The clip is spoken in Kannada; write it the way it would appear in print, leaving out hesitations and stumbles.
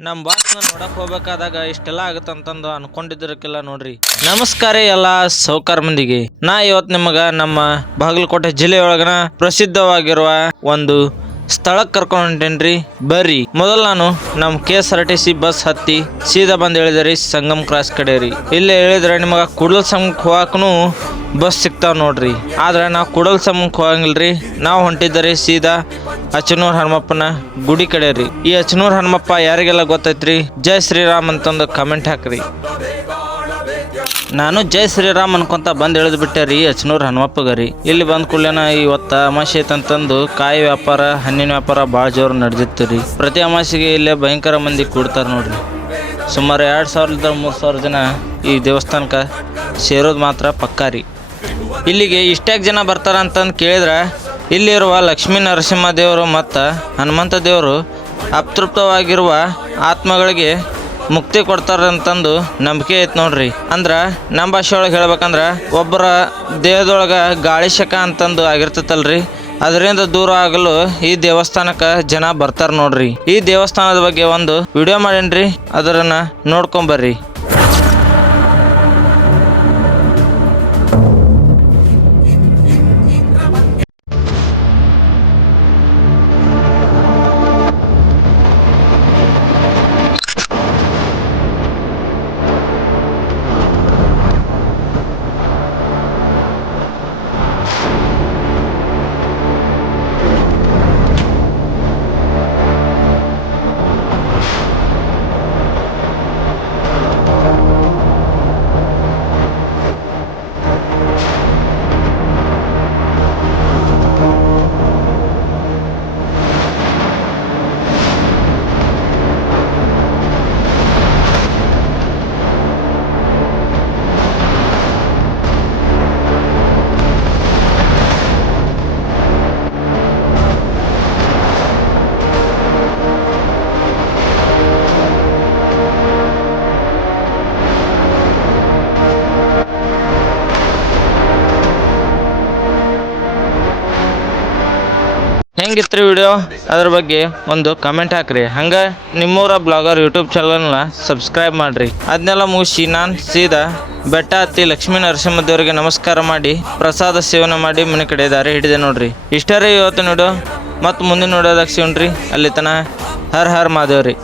ನಮ್ಮ ಬಾಸ್ನ ನೋಡಕ್ ಹೋಗ್ಬೇಕಾದಾಗ ಇಷ್ಟೆಲ್ಲ ಆಗತ್ತಂತಂದು ಅನ್ಕೊಂಡಿದ್ರಕ್ಕಿಲ್ಲ ನೋಡ್ರಿ. ನಮಸ್ಕಾರ ಎಲ್ಲ ಸೌಕಾರ ಮಂದಿಗೆ. ನಾ ಇವತ್ತು ನಿಮಗ ನಮ್ಮ ಬಾಗಲಕೋಟೆ ಜಿಲ್ಲೆಯೊಳಗನ ಪ್ರಸಿದ್ಧವಾಗಿರುವ ಒಂದು ಸ್ಥಳಕ್ಕೆ ಕರ್ಕೊಂಡು ಹೊಂಟೇನ್ರಿ. ಬರ್ರಿ. ಮೊದಲು ನಾನು ನಮ್ಮ KSRTC ಬಸ್ ಹತ್ತಿ ಸೀದಾ ಬಂದು ಹೇಳಿದ್ರಿ ಸಂಗಮ್ ಕ್ರಾಸ್ ಕಡೆ ರೀ. ಇಲ್ಲೇ ಹೇಳಿದ್ರೆ ನಿಮಗೆ ಕೂಡಲ ಸಂಗಮಕ್ಕೆ ಹೋಗಕ್ಕೂ ಬಸ್ ಸಿಗ್ತಾವ ನೋಡ್ರಿ. ಆದ್ರೆ ನಾವು ಕೂಡಲ ಸಂಗಮಕ್ಕೆ ಹೋಗಂಗಿಲ್ರಿ. ನಾವು ಹೊಂಟಿದ್ದರಿ ಸೀದಾ ಅಚನೂರ್ ಹನುಮಪ್ಪನ ಗುಡಿ ಕಡೆ ರೀ. ಈ ಅಚನೂರ್ ಹನುಮಪ್ಪ ಯಾರಿಗೆಲ್ಲ ಗೊತ್ತೈತ್ರಿ? ಜೈ ಶ್ರೀರಾಮ್ ಅಂತಂದು ಕಮೆಂಟ್ ಹಾಕ್ರಿ. ನಾನು ಜೈ ಶ್ರೀರಾಮ್ ಅನ್ಕೊಂತ ಬಂದು ಎಳೆದು ಬಿಟ್ಟೆ ರೀ ಅಚನೂರ್ ಹನುಮಪ್ಪಗರಿ. ಇಲ್ಲಿ ಬಂದ ಕೂಡಲೇನ ಇವತ್ತು ಅಮಾಸೆ ಐತಂತಂದು ಕಾಯಿ ವ್ಯಾಪಾರ ಹಣ್ಣಿನ ವ್ಯಾಪಾರ ಭಾಳ ಜೋರು ನಡೆದಿತ್ತು ರೀ. ಪ್ರತಿ ಅಮಾಸೆಗೆ ಇಲ್ಲೇ ಭಯಂಕರ ಮಂದಿ ಕೂಡ್ತಾರೆ ನೋಡ್ರಿ. ಸುಮಾರು 2000-3000 ಜನ ಈ ದೇವಸ್ಥಾನಕ್ಕೆ ಸೇರೋದು ಮಾತ್ರ ಪಕ್ಕಾ ರೀ. ಇಲ್ಲಿಗೆ ಇಷ್ಟ್ಯಾಕೆ ಜನ ಬರ್ತಾರ ಅಂತಂದು ಕೇಳಿದ್ರೆ ಇಲ್ಲಿರುವ ಲಕ್ಷ್ಮೀ ನರಸಿಂಹ ದೇವರು ಮತ್ತು ಹನುಮಂತ ದೇವರು ಅತೃಪ್ತವಾಗಿರುವ ಆತ್ಮಗಳಿಗೆ ಮುಕ್ತಿ ಕೊಡ್ತಾರಂತಂದು ನಂಬಿಕೆ ಐತೆ ನೋಡ್ರಿ. ಅಂದ್ರೆ ನಮ್ಮ ಭಾಷೆ ಒಳಗೆ ಹೇಳ್ಬೇಕಂದ್ರೆ ಒಬ್ಬರ ದೇಹದೊಳಗೆ ಗಾಳಿ ಶಕ ಅಂತಂದು ಆಗಿರ್ತೈತಲ್ರಿ, ಅದರಿಂದ ದೂರ ಆಗಲು ಈ ದೇವಸ್ಥಾನಕ್ಕೆ ಜನ ಬರ್ತಾರೆ ನೋಡ್ರಿ. ಈ ದೇವಸ್ಥಾನದ ಬಗ್ಗೆ ಒಂದು ವಿಡಿಯೋ ಮಾಡೇನ್ರಿ, ಅದರನ್ನ ನೋಡ್ಕೊಂಬರ್ರಿ. ಹೆಂಗಿತ್ತು ವಿಡಿಯೋ? ಅದ್ರ ಬಗ್ಗೆ ಒಂದು ಕಮೆಂಟ್ ಹಾಕ್ರಿ. ಹಂಗೆ ನಿಮ್ಮೂರ ಬ್ಲಾಗರ್ ಯೂಟ್ಯೂಬ್ ಚಾನಲ್ನ ಸಬ್ಸ್ಕ್ರೈಬ್ ಮಾಡಿರಿ. ಅದನ್ನೆಲ್ಲ ಮುಗಿಸಿ ನಾನು ಸೀದಾ ಬೆಟ್ಟ ಹತ್ತಿ ಲಕ್ಷ್ಮೀ ನರಸಿಂಹ ದೇವರಿಗೆ ನಮಸ್ಕಾರ ಮಾಡಿ ಪ್ರಸಾದ ಸೇವನೆ ಮಾಡಿ ಮನೆ ಕಡೆ ದಾರಿ ಹಿಡಿದೆ ನೋಡ್ರಿ. ಇಷ್ಟರೇ ಇವತ್ತು ನೋಡು, ಮತ್ತು ಮುಂದಿನ ನೋಡೋದಾಗ ಸಿಗೋಣ್ರಿ. ಅಲ್ಲಿ ತನ ಹರ್ ಹರ್ ಮಹಾದೇವ್ರಿ.